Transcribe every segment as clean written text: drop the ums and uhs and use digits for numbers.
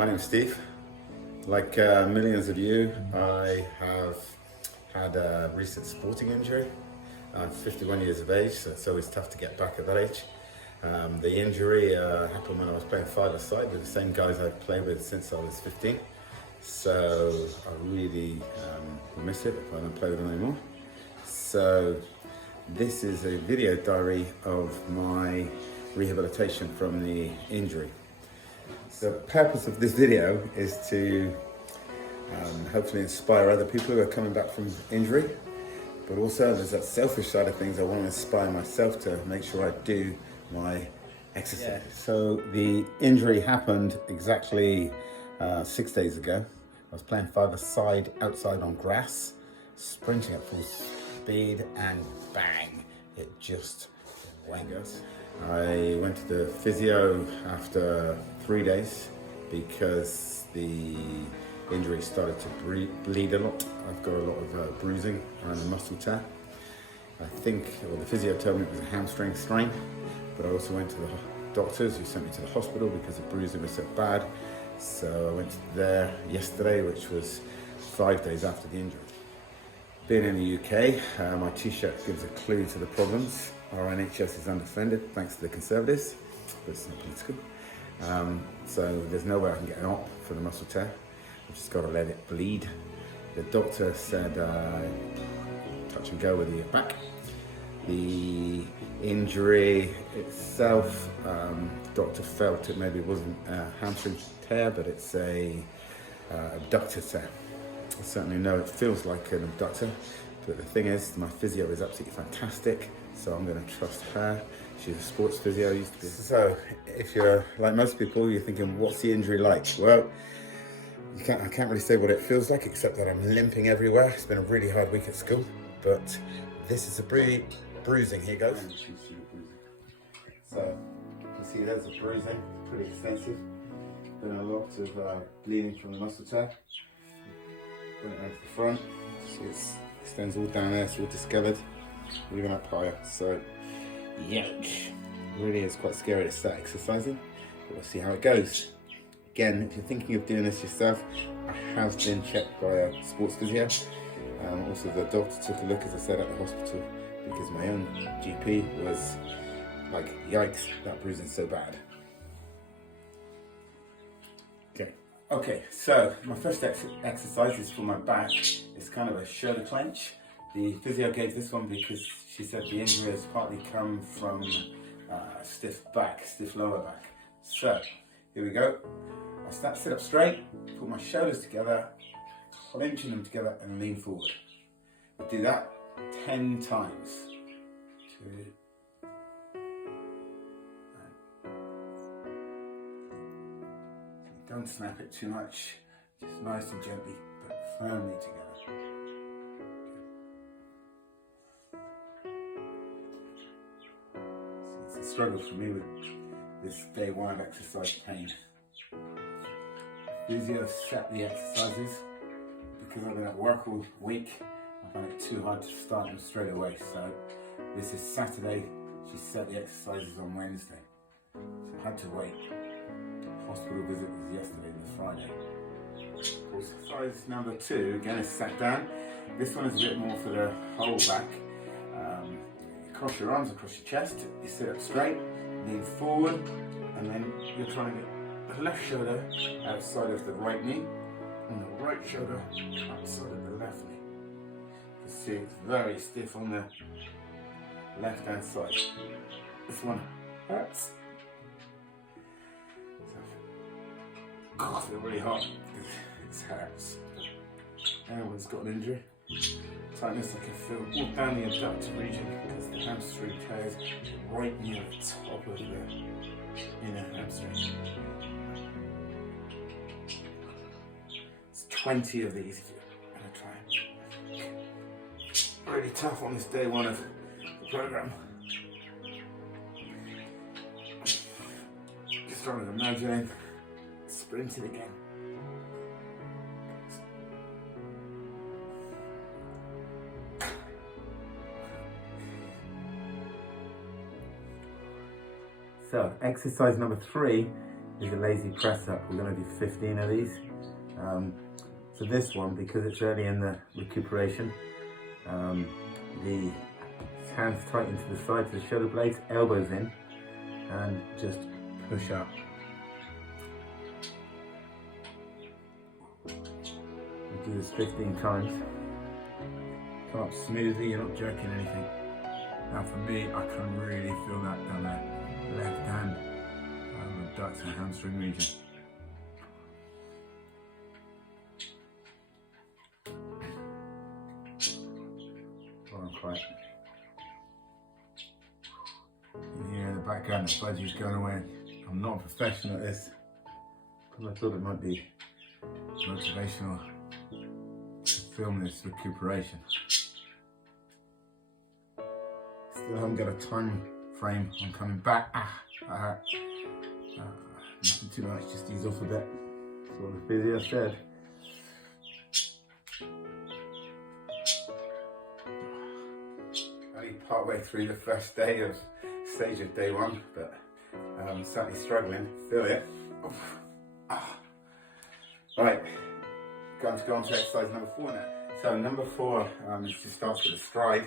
My name's Steve. Like millions of you, I have had a recent sporting injury. I'm 51 years of age, so it's always tough to get back at that age. The injury happened when I was playing five-a-side with the same guys I've played with since I was 15. So I really miss it if I don't play with them anymore. So this is a video diary of my rehabilitation from the injury. The purpose of this video is to hopefully inspire other people who are coming back from injury, but also there's that selfish side of things. I want to inspire myself to make sure I do my exercise. Yeah. So the injury happened exactly 6 days ago. I was playing five-a-side outside on grass, sprinting at full speed, and bang, it just went. I went to the physio after 3 days because the injury started to bleed a lot. I've got a lot of bruising around the muscle tear. I think, well, the physio told me it was a hamstring strain, but I also went to the doctors who sent me to the hospital because the bruising was so bad. So I went there yesterday, which was 5 days after the injury. Being in the UK, my t-shirt gives a clue to the problems. Our NHS is underfunded thanks to the Conservatives, but it's not political. So there's no way I can get an op for the muscle tear. I've just got to let it bleed. The doctor said touch and go with your back. The injury itself, the doctor felt it maybe wasn't a hamstring tear, but it's a abductor tear. I certainly know it feels like an abductor, but the thing is, my physio is absolutely fantastic, so I'm going to trust her. She's a sports physio, used to be. So, if you're like most people, you're thinking, what's the injury like? Well, I can't really say what it feels like, except that I'm limping everywhere. It's been a really hard week at school, but this is a bruising. Here goes. So, you can see there's a bruising, pretty extensive. Been a lot of bleeding from the muscle tear. Bring it into the front, so it extends all down there, it's all discoloured, even up higher. So, yuck. Really is quite scary to start exercising, but we'll see how it goes. Again, if you're thinking of doing this yourself, I have been checked by a sports physio. Also, the doctor took a look, as I said, at the hospital, because my own GP was like, yikes, that bruising's so bad. Okay, so my first exercise is for my back. It's kind of a shoulder clench. The physio gave this one because she said the injury has partly come from stiff lower back. So, here we go. I sit up straight, put my shoulders together, clenching them together and lean forward. I'll do that 10 times. 2, don't snap it too much, just nice and gently, but firmly together. It's a struggle for me with this day one exercise pain. Physio set the exercises. Because I've been at work all week, I found it too hard to start them straight away. So this is Saturday, she set the exercises on Wednesday. So I had to wait. Hospital visit was yesterday and Friday. Exercise number 2, again, is sat down. This one is a bit more for the whole back. You cross your arms across your chest, you sit up straight, lean forward, and then you're trying to get the left shoulder outside of the right knee, and the right shoulder outside of the left knee. You can see it's very stiff on the left hand side. This one hurts. I feel really hot because it hurts. Everyone's got an injury. Tightness I can feel all down the abductor region because the hamstring tears right near the top of the inner hamstring. It's 20 of these if you're going to try. Really tough on this day one of the program. Just trying to imagine sprinting again. So exercise number 3 is a lazy press up. We're going to do 15 of these. So this one, because it's early in the recuperation, the hands tight into the sides of the shoulder blades, elbows in, and just push up. We'll do this 15 times. Come up smoothly, you're not jerking anything. Now for me, I can really feel that down there. Left hand, abducts and hamstring region. Quite. You hear in the background the budgie's going away. I'm not a professional at this, but I thought it might be motivational to film this recuperation. Still haven't got a time frame on coming back. Nothing too much, just ease off a bit. That's what the physio said. Partway through the first stage of day one, but I'm certainly struggling. Feel it. Right, going to go on to exercise number 4 now. So number 4 just starts with a stride.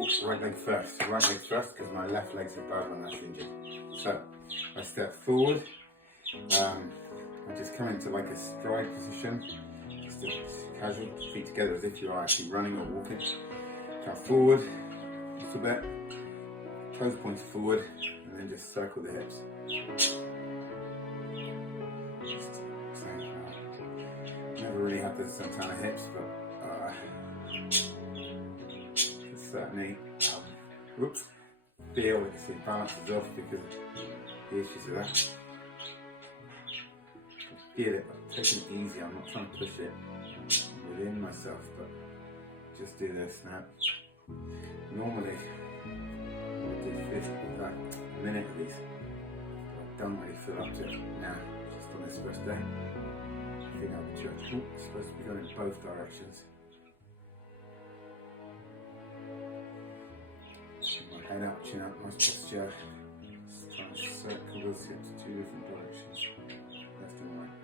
Oops, right leg first. Right leg first because my left leg's a bad one that's injured. So I step forward. I just come into like a stride position, just a casual, feet together as if you are actually running or walking. Come forward. A bit, toes points forward, and then just circle the hips. Never really had this kind of hips, but certainly feel like it balances off because of the issues with that. Feel it, but taking it easy. I'm not trying to push it within myself, but just do this now. Normally, I would do 50, like a minute of these. I don't really feel up to it now, just on this first day. I think I'll be it's supposed to be going in both directions. Keep my head out, chin up, nice posture. Just trying to circle those hips 2 different directions, left and right.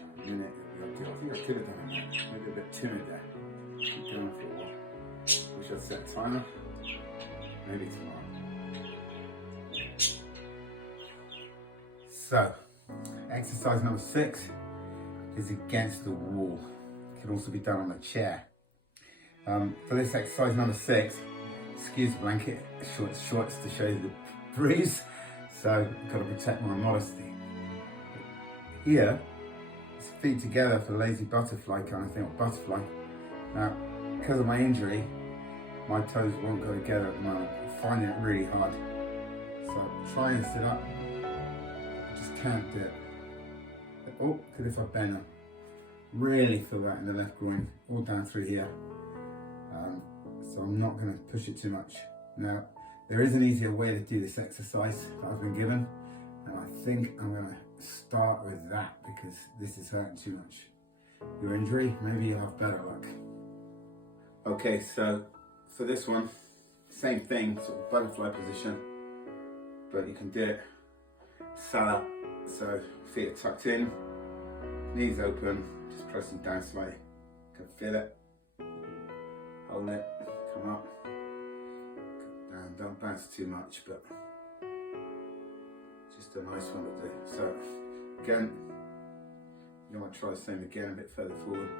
A minute, I think I could have done that, maybe a bit timid there. Keep going for a while. We should set a timer, maybe tomorrow. So, exercise number 6 is against the wall. It can also be done on a chair. For this exercise number 6, excuse the blanket, shorts to show you the bruise, so I've got to protect my modesty. Here, it's feet together for the lazy butterfly kind of thing, or butterfly. Now, because of my injury, my toes won't go together at the moment. I'm finding it really hard. So try and sit up. I just can't do it. Oh, good if I bend them. Really feel that in the left groin, all down through here. So I'm not going to push it too much. Now, there is an easier way to do this exercise that I've been given. And I think I'm going to start with that because this is hurting too much. Your injury, maybe you'll have better luck. Okay, so for this one, same thing, sort of butterfly position, but you can do it sat up, so feet are tucked in, knees open, just pressing down slightly. You can feel it, hold it, come up, come down, don't bounce too much, but just a nice one to do. So again, you want to try the same again, a bit further forward.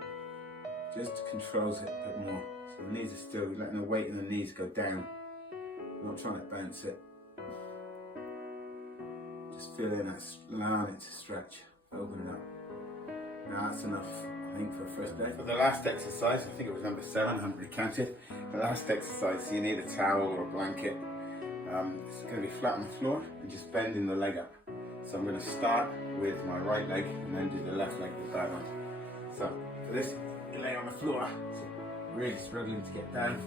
Just controls it a bit more. So the knees are still, you're letting the weight in the knees go down. You're not trying to bounce it. Just feeling it, allowing it to stretch, open it up. Now that's enough, I think, for the first day. For the last exercise, I think it was number 7, I haven't really counted. The last exercise, so you need a towel or a blanket. It's going to be flat on the floor and just bending the leg up. So I'm going to start with my right leg and then do the left leg with the bad one. So for this, you lay on the floor. So really struggling to get down.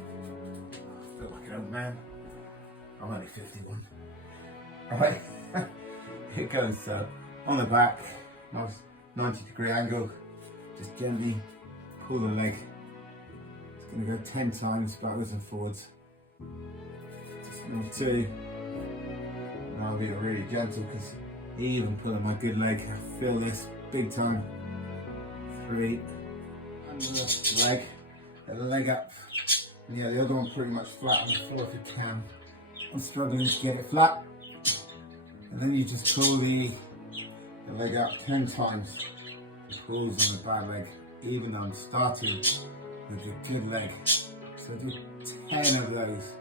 I feel like an old man. I'm only 51. Alright, here it goes. So on the back, nice 90-degree angle. Just gently pull the leg. It's going to go 10 times backwards and forwards. Just number 2. And I'll be really gentle because Even pulling my good leg. I feel this big time. 3. Under the leg. The leg up. And yeah, the other one pretty much flat on the floor if you can. I'm struggling to get it flat. And then you just pull the leg up 10 times. The pulls on the bad leg. Even though I'm starting with the good leg. So do 10 of those.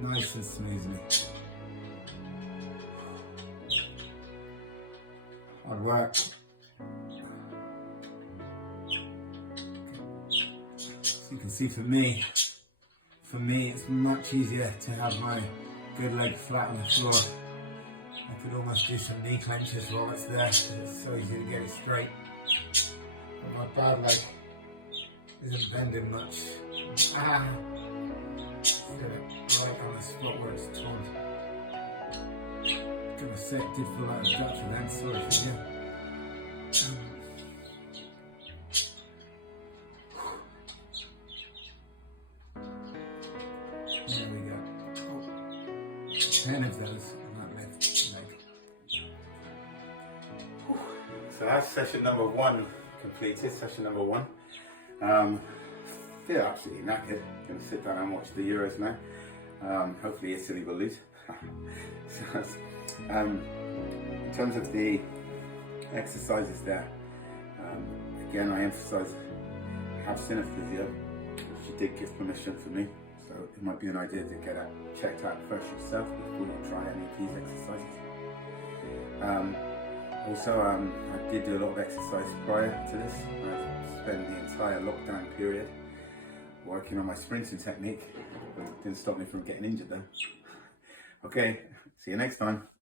Nice and smoothly. Hard work. So you can see for me it's much easier to have my good leg flat on the floor. I could almost do some knee clenches while it's there because it's so easy to get it straight. But my bad leg isn't bending much. Ah! Right on the spot where it's torn. Gonna say it did feel like a gut for them, sorry for you. There we go. 10 of those on that left leg. So that's session number 1 completed, session number 1. Feel absolutely knackered. Gonna sit down and watch the Euros now. Hopefully Italy will lose. So, in terms of the exercises there, again I emphasise I have seen a physio. She did give permission for me, so it might be an idea to get it checked out first yourself before you try any of these exercises. Also, I did do a lot of exercise prior to this. I spent the entire lockdown period working on my sprinting technique, but it didn't stop me from getting injured though. Okay, see you next time.